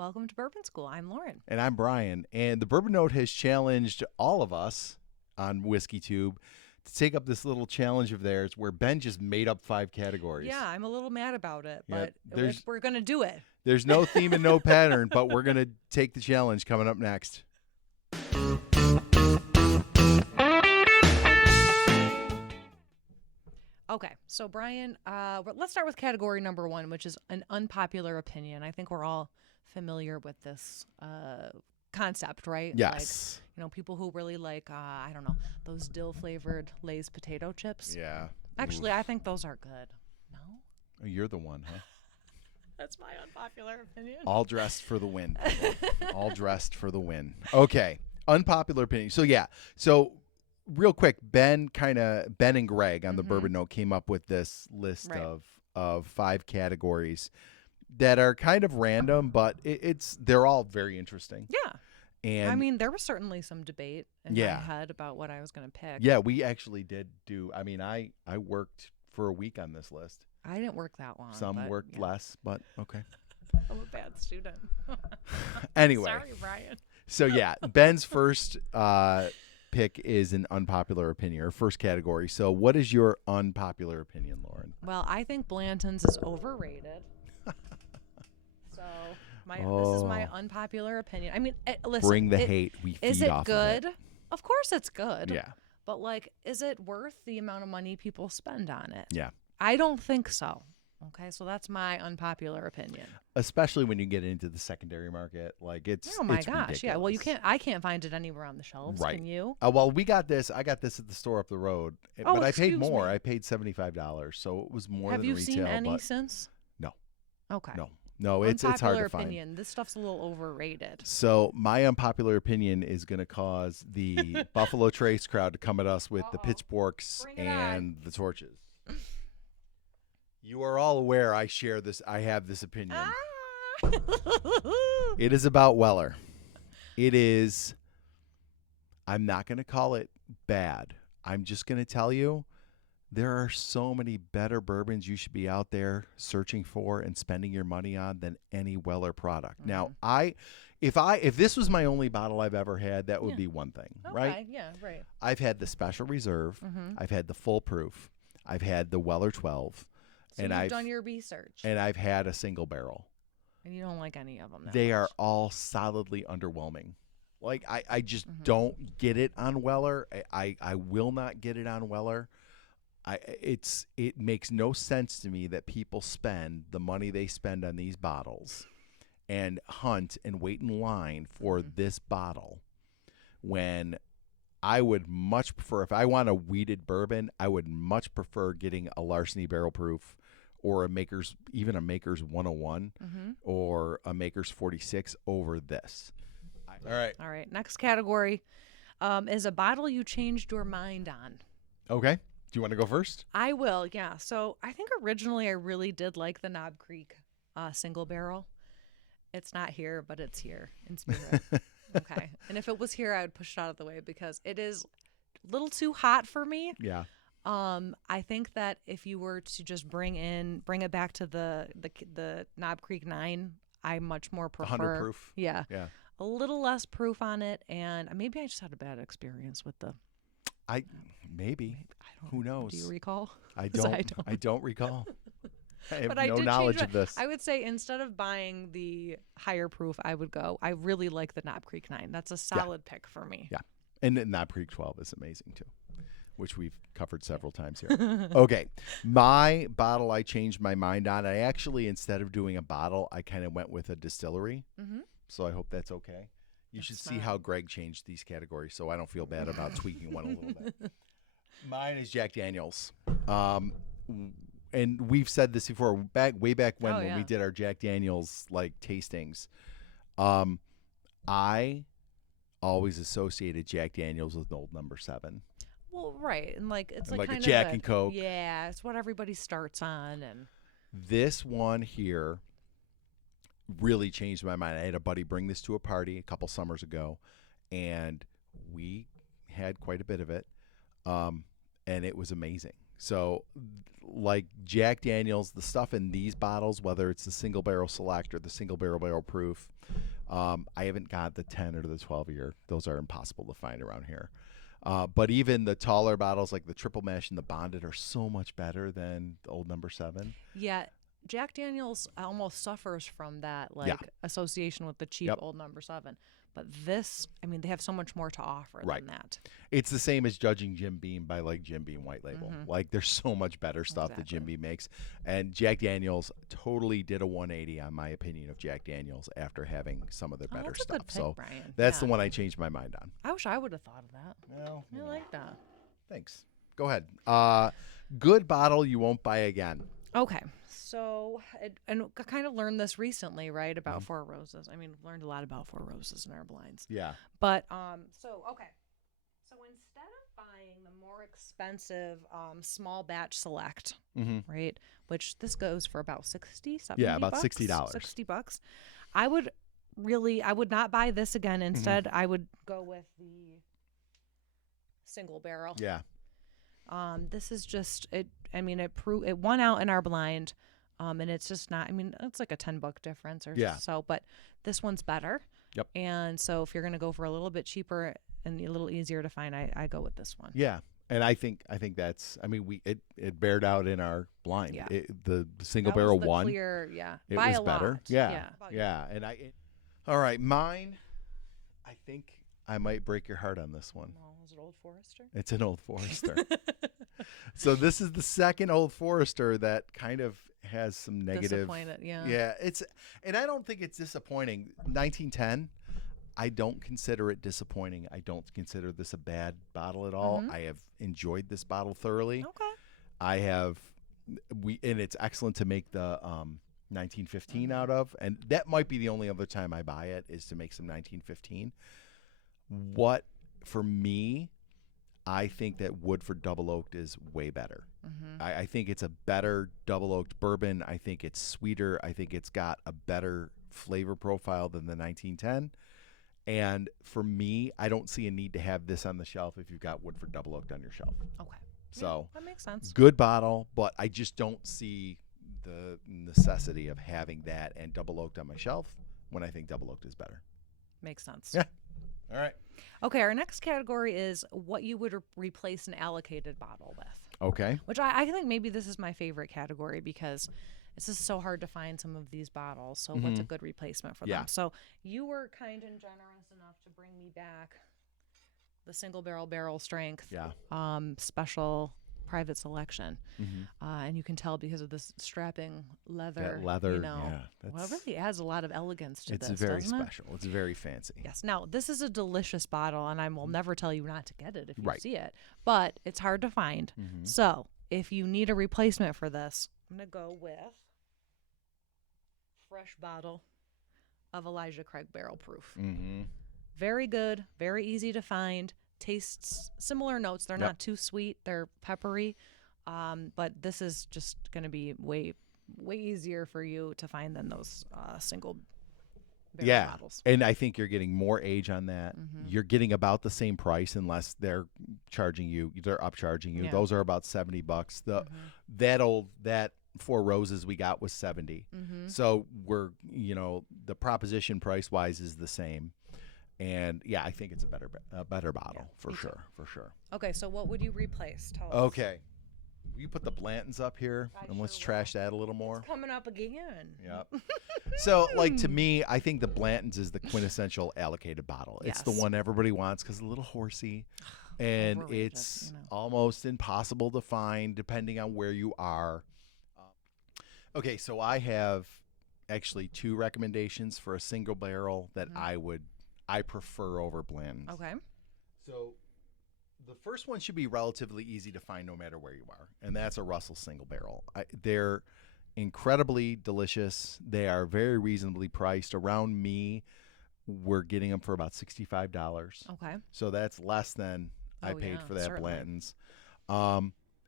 Welcome to Bourbon School. I'm Lauren. And I'm Brian. And the Bourbon Note has challenged all of us on Whiskey Tube to take up this little challenge of theirs where Ben just made up 5 categories. Yeah, I'm a little mad about it, Yeah, but we're going to do it. There's no theme and no pattern, but we're going to take the challenge coming up next. Okay, so Brian, let's start with category number 1, which is an unpopular opinion. I think we're all familiar with this concept, right? Yes. Like, people who really like, I don't know, those dill-flavored Lay's potato chips. Yeah. Actually, Oof. I think those are good. No? Oh, you're the one, huh? That's my unpopular opinion. All dressed for the win. All dressed for the win. Okay. Unpopular opinion. So real quick, Ben and Greg on the Bourbon Note came up with this list of 5 categories that are kind of random, but they're all very interesting. Yeah. And I mean, there was certainly some debate in my head about what I was going to pick. Yeah, we actually did do. I mean, I worked for a week on this list. I didn't work that long. Some worked less, but okay. I'm a bad student. Anyway. Sorry, Brian. So, Ben's first pick is an unpopular opinion, or first category. So what is your unpopular opinion, Lauren? Well, I think Blanton's is overrated. So this is my unpopular opinion. I mean, listen. Bring the hate. We feed is it off good? Of it. Of course it's good. Yeah. But, is it worth the amount of money people spend on it? Yeah. I don't think so. Okay, so that's my unpopular opinion. Especially when you get into the secondary market, it's oh my it's gosh, ridiculous. Yeah. Well, I can't find it anywhere on the shelves. Right. Can you? Well, we got this. I got this at the store up the road, Oh, but I paid excuse more. me. I paid $75, so it was more Have than you retail. seen any but since? No. Okay. No, it's hard Unpopular to find. opinion. This stuff's a little overrated. So my unpopular opinion is going to cause the Buffalo Trace crowd to come at us with the pitchforks and the torches. You are all aware I have this opinion. Ah! It is about Weller. I'm not going to call it bad. I'm just going to tell you there are so many better bourbons you should be out there searching for and spending your money on than any Weller product. Now, if this was my only bottle I've ever had, that would be one thing, right? Yeah, right. I've had the Special Reserve. I've had the Full Proof. I've had the Weller 12. So and you've I've done your research. And I've had a single barrel. And you don't like any of them. They are all solidly underwhelming. I just don't get it on Weller. I will not get it on Weller. It makes no sense to me that people spend the money they spend on these bottles and hunt and wait in line for this bottle when I would much prefer, if I want a wheated bourbon, I would much prefer getting a Larceny Barrel Proof or even a Maker's 101 or a Maker's 46 over this. All right. Next category is a bottle you changed your mind on. Okay. Do you want to go first? I will, yeah. So I think originally I really did like the Knob Creek single barrel. It's not here, but it's here in spirit. Okay. And if it was here, I would push it out of the way because it is a little too hot for me. Yeah. I think that if you were to just bring it back to the Knob Creek 9, I much more prefer 100 proof. Yeah. Yeah. A little less proof on it, and maybe I just had a bad experience with the. Who knows? Do you recall? I don't recall. I have no knowledge of this. I would say instead of buying the higher proof, I really like the Knob Creek 9. That's a solid pick for me. Yeah. And the Knob Creek 12 is amazing too, which we've covered several times here. Okay. My bottle I changed my mind on. I actually, instead of doing a bottle, I kind of went with a distillery. So I hope that's okay. You should see how Greg changed these categories so I don't feel bad about tweaking one a little bit. Mine is Jack Daniels. And we've said this before, way back when we did our Jack Daniels tastings. I always associated Jack Daniels with Old Number 7. Well, right, and it's like kind a Jack of and Coke. Yeah, it's what everybody starts on, and this one here really changed my mind. I had a buddy bring this to a party a couple summers ago, and we had quite a bit of it, and it was amazing. So, like Jack Daniels, the stuff in these bottles, whether it's the single barrel select or the single barrel proof, I haven't got the 10 or the 12 year. Those are impossible to find around here. But even the taller bottles like the triple mash and the bonded are so much better than the old number 7. Yeah, Jack Daniels almost suffers from that Yeah. association with the cheap Yep. old number 7. But this, I mean, they have so much more to offer Right. than that. It's the same as judging Jim Beam by like Jim Beam White Label. Like there's so much better stuff that Jim Exactly. Beam makes. And Jack Daniels totally did a 180 on my opinion of Jack Daniels after having some of their better That's a stuff. good pick, So Brian. that's Yeah. the one I changed my mind on. I wish I would have thought of that. Well, I like that. thanks. Go ahead. Good bottle you won't buy again. Okay, so and I kind of learned this recently, right, about Mm-hmm. Four Roses. I mean, learned a lot about Four Roses in our blinds. Yeah. But so instead of buying the more expensive small batch select, Mm-hmm. right, which this goes for about 60, 70 Yeah, about bucks, $60. $60. I would not buy this again. Instead, I would go with the single barrel. Yeah. This is just it. I mean, it won out in our blind, and it's just not. I mean, it's like a $10 difference or Yeah. so, but this one's better. Yep. And so, if you're gonna go for a little bit cheaper and a little easier to find, I go with this one. Yeah. And I think that's. I mean, it bared out in our blind. Yeah. The single That barrel was the one. Clear, yeah. It by was a better. lot. Yeah. Yeah. And all right, mine. I think I might break your heart on this one. Well, is it Old Forester? It's an Old Forester. So this is the second Old Forester that kind of has some negative. Disappointed, yeah. Yeah, and I don't think it's disappointing. 1910, I don't consider it disappointing. I don't consider this a bad bottle at all. I have enjoyed this bottle thoroughly. Okay. I have and it's excellent to make the 1915 out of, and that might be the only other time I buy it is to make some 1915. What for me, I think that Woodford Double Oaked is way better. I think it's a better double oaked bourbon. I think it's sweeter. I think it's got a better flavor profile than the 1910. And for me, I don't see a need to have this on the shelf if you've got Woodford Double Oaked on your shelf. Okay. So that makes sense. good bottle, but I just don't see the necessity of having that and double oaked on my shelf when I think double oaked is better. Makes sense. Yeah. All right. Okay, our next category is what you would replace an allocated bottle with. Okay. Which I think maybe this is my favorite category because it's just so hard to find some of these bottles. So what's a good replacement for Yeah. them? So you were kind and generous enough to bring me back the single barrel strength Yeah. special private selection. And you can tell because of this strapping leather. That leather, you know, yeah, well, it really adds a lot of elegance to It's this, very doesn't it? special. It's very fancy. Yes. Now, this is a delicious bottle, and I will never tell you not to get it if you Right. see it. But it's hard to find. So, if you need a replacement for this, I'm going to go with fresh bottle of Elijah Craig Barrel Proof. Mm-hmm. Very good, very easy to find. Tastes similar notes. They're Yep. not too sweet. They're peppery. But this is just going to be way easier for you to find than those single barrel bottles. And I think you're getting more age on that. You're getting about the same price unless they're upcharging you. Yeah. Those are about $70. That Four Roses we got was 70. So we're the proposition price wise is the same. And yeah, I think it's a better bottle for sure. Okay, so what would you replace? Tell us. Okay. You put the Blantons up here I and let's sure trash that a little more. It's coming up again. Yep. So, like, to me, I think the Blantons is the quintessential allocated bottle. It's the Yes. one everybody wants because it's a little horsey, and Overrated, it's you know. almost impossible to find depending on where you are. Okay, so I have actually two recommendations for a single barrel that I prefer over Blantons. Okay. So the first one should be relatively easy to find no matter where you are, and that's a Russell single barrel. They're incredibly delicious. They are very reasonably priced. Around me, we're getting them for about $65. Okay. So that's less than I Oh, paid yeah, for that certainly. Blanton's.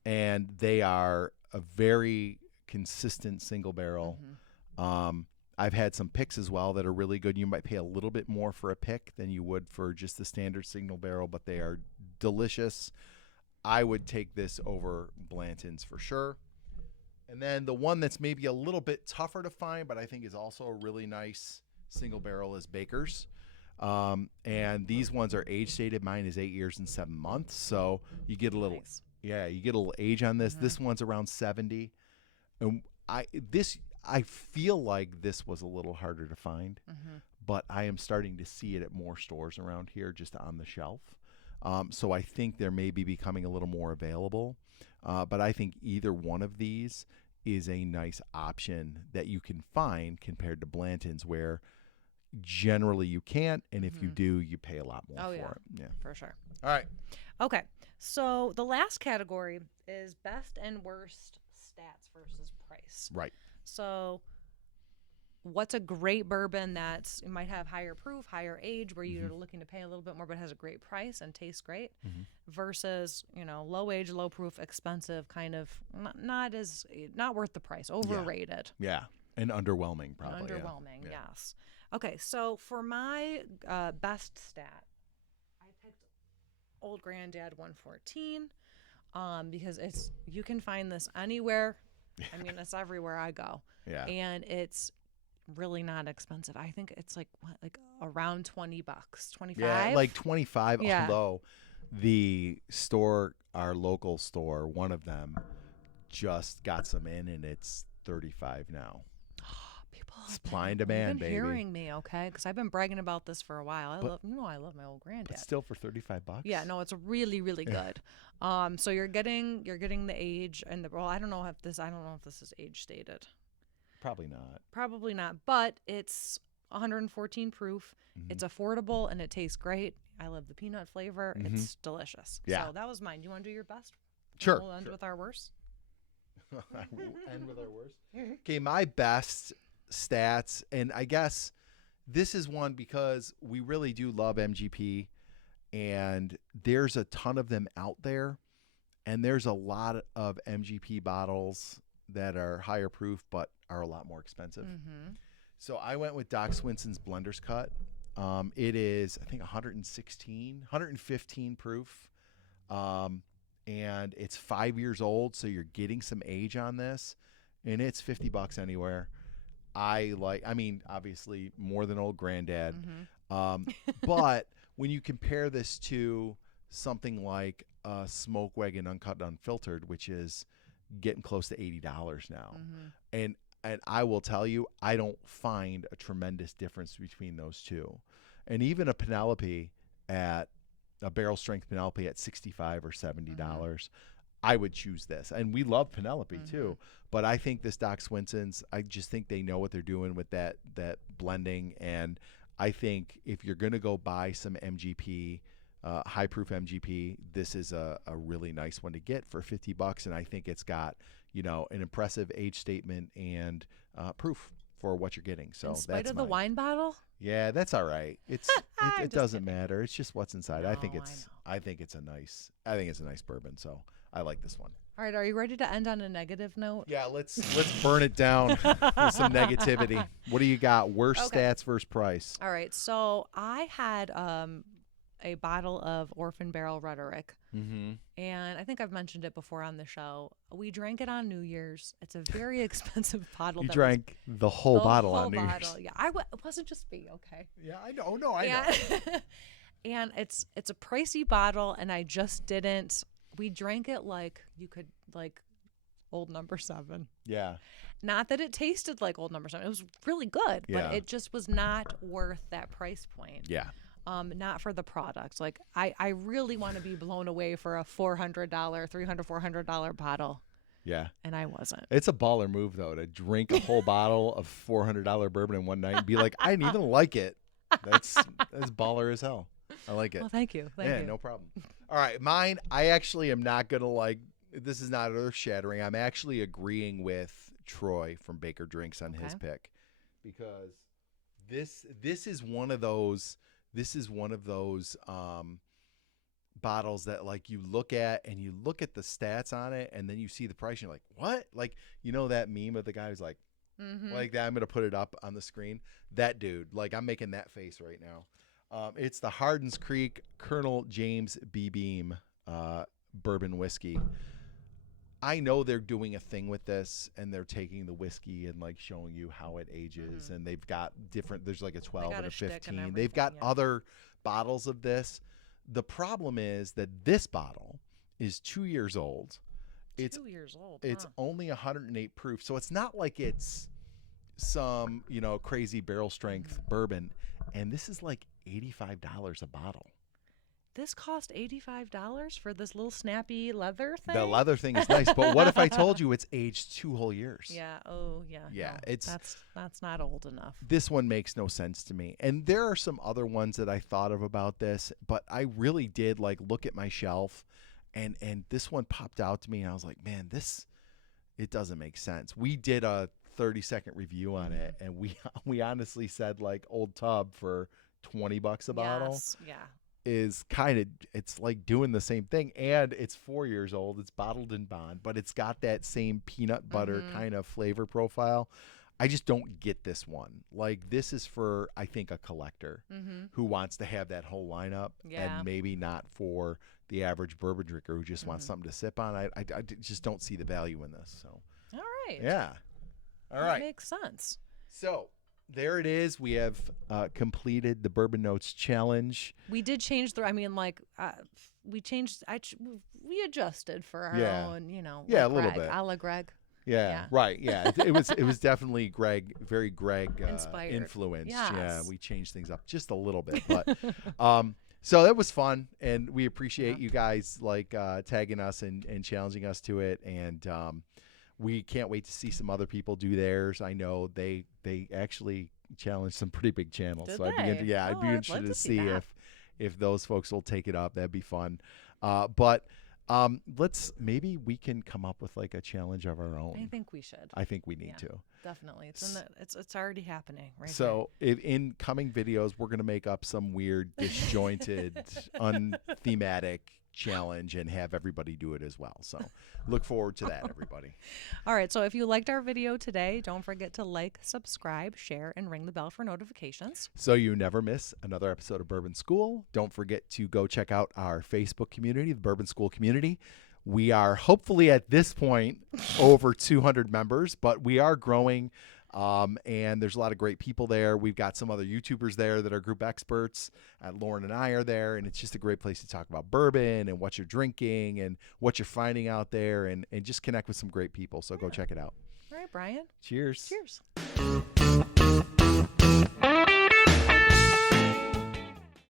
And they are a very consistent single barrel. I've had some picks as well that are really good. You might pay a little bit more for a pick than you would for just the standard single barrel, but they are delicious. I would take this over Blanton's for sure. And then the one that's maybe a little bit tougher to find, but I think is also a really nice single barrel is Baker's. And these ones are age stated. Mine is 8 years and 7 months. So you get a little, Nice. you get a little age on this. This one's around 70. And I feel like this was a little harder to find, but I am starting to see it at more stores around here just on the shelf. So I think there may be becoming a little more available. But I think either one of these is a nice option that you can find compared to Blanton's, where generally you can't, and if you do, you pay a lot more for it. Yeah, for sure. All right. Okay, so the last category is best and worst stats versus price. Right. So what's a great bourbon that's it might have higher proof, higher age, where you're looking to pay a little bit more but has a great price and tastes great, versus, you know, low age, low proof, expensive, kind of not worth the price, overrated. Yeah, and underwhelming probably. Underwhelming, yes. Okay, so for my best stat, I picked Old Granddad 114 because you can find this anywhere. I mean, it's everywhere I go. Yeah. And it's really not expensive. I think it's like around $20, 25. Yeah, like 25. Yeah. Although the store, our local store, one of them just got some in, and it's 35 now. Supply and demand, baby. Hearing me, okay? Because I've been bragging about this for a while. I love my Old Granddad. But still for $35. Yeah, no, it's really, really good. So you're getting the age and I don't know if this is age stated. Probably not. Probably not, but it's 114 proof. It's affordable and it tastes great. I love the peanut flavor. It's delicious. Yeah. So that was mine. Do you want to do your best? Sure. We'll end with our worst. I will end with our worst. Okay, my best stats, and I guess this is one because we really do love MGP, and there's a ton of them out there, and there's a lot of MGP bottles that are higher proof but are a lot more expensive. So I went with Doc Swinson's Blender's Cut. It is, I think, 115 proof, and it's 5 years old, so you're getting some age on this, and it's $50 anywhere. Obviously more than Old Granddad. But when you compare this to something like Smoke Wagon Uncut Unfiltered, which is getting close to $80 now, and I will tell you, I don't find a tremendous difference between those two. And even a Penelope a barrel strength Penelope at $65 or $70, I would choose this. And we love Penelope too. But I think this Doc Swinson's, I just think they know what they're doing with that blending. And I think if you're going to go buy some MGP, high proof MGP, this is a really nice one to get for $50. And I think it's got, an impressive age statement and proof for what you're getting. So in spite that's of the mine. wine bottle? Yeah, that's all right. It doesn't matter. It's just what's inside. No, I think it's a nice bourbon. So I like this one. All right, are you ready to end on a negative note? Yeah, let's burn it down with some negativity. What do you got? Worst stats versus price. All right, so I had a bottle of Orphan Barrel Rhetoric, and I think I've mentioned it before on the show. We drank it on New Year's. It's a very expensive bottle. You drank the whole bottle on New Year's. Yeah, it wasn't just me. Okay. Yeah, I know. No, I know. And it's a pricey bottle, and I just didn't. We drank it like you could, like Old Number 7. Yeah. Not that it tasted like Old Number 7. It was really good, but it just was not worth that price point. Yeah. Not for the product. Like I really want to be blown away for a $400 bottle. Yeah. And I wasn't. It's a baller move though, to drink a whole bottle of $400 bourbon in one night and be like, I didn't even like it. That's baller as hell. I like it. Well, thank you. Thank you. No problem. All right, mine, I actually am not going to this is not earth-shattering. I'm actually agreeing with Troy from Baker Drinks on his pick, because this is one of those bottles that you look at and you look at the stats on it and then you see the price and you're like, what? That meme of the guy who's like that. I'm going to put it up on the screen. That dude, I'm making that face right now. It's the Hardins Creek Colonel James B. Beam bourbon whiskey. I know they're doing a thing with this, and they're taking the whiskey and like showing you how it ages, and they've got different. There's like a 12 and a 15. They've got other bottles of this. The problem is that this bottle is 2 years old. It's 2 years old. It's only 108 proof, so it's not like it's some crazy barrel strength bourbon. And this is like $85 a bottle. This cost $85 for this little snappy leather thing? The leather thing is nice, but what if I told you it's aged 2 whole years? Yeah. Oh, yeah. Yeah, no, it's that's not old enough. This one makes no sense to me. And there are some other ones that I thought of about this, but I really did like look at my shelf, and this one popped out to me, and I was like, man, it doesn't make sense. We did a 30-second review on it, and we honestly said like Old Tub for $20 a bottle. Yes. Yeah. Is kind of, it's like doing the same thing, and it's 4 years old. It's bottled in bond, but it's got that same peanut butter kind of flavor profile. I just don't get this one. Like, this is for, I think, a collector who wants to have that whole lineup, and maybe not for the average bourbon drinker who just wants something to sip on. I just don't see the value in this. So, all right. Yeah. All right. That makes sense. So there it is. We have completed the Bourbon Notes challenge. We did change we changed. We adjusted for our own, Yeah, like a little Greg, bit. a la Greg. Yeah, right. Yeah, it was definitely very Greg Inspired. Influenced. Yes. Yeah, we changed things up just a little bit, but so that was fun, and we appreciate you guys like tagging us and challenging us to it, and we can't wait to see some other people do theirs. I know they actually challenged some pretty big channels. Did so they? I'd be interested love to to see see that. if those folks will take it up. That'd be fun. Maybe we can come up with like a challenge of our own. I think we should. I think we need to. Definitely. It's already happening right So in coming videos, we're going to make up some weird, disjointed, unthematic challenge and have everybody do it as well. So look forward to that, everybody. All right. So if you liked our video today, don't forget to like, subscribe, share, and ring the bell for notifications. So you never miss another episode of Bourbon School. Don't forget to go check out our Facebook community, the Bourbon School community. We are hopefully at this point over 200 members, but we are growing. And there's a lot of great people there. We've got some other YouTubers there that are group experts. Lauren and I are there, and it's just a great place to talk about bourbon and what you're drinking and what you're finding out there, and just connect with some great people. So go check it out. All right, Brian. Cheers. Cheers.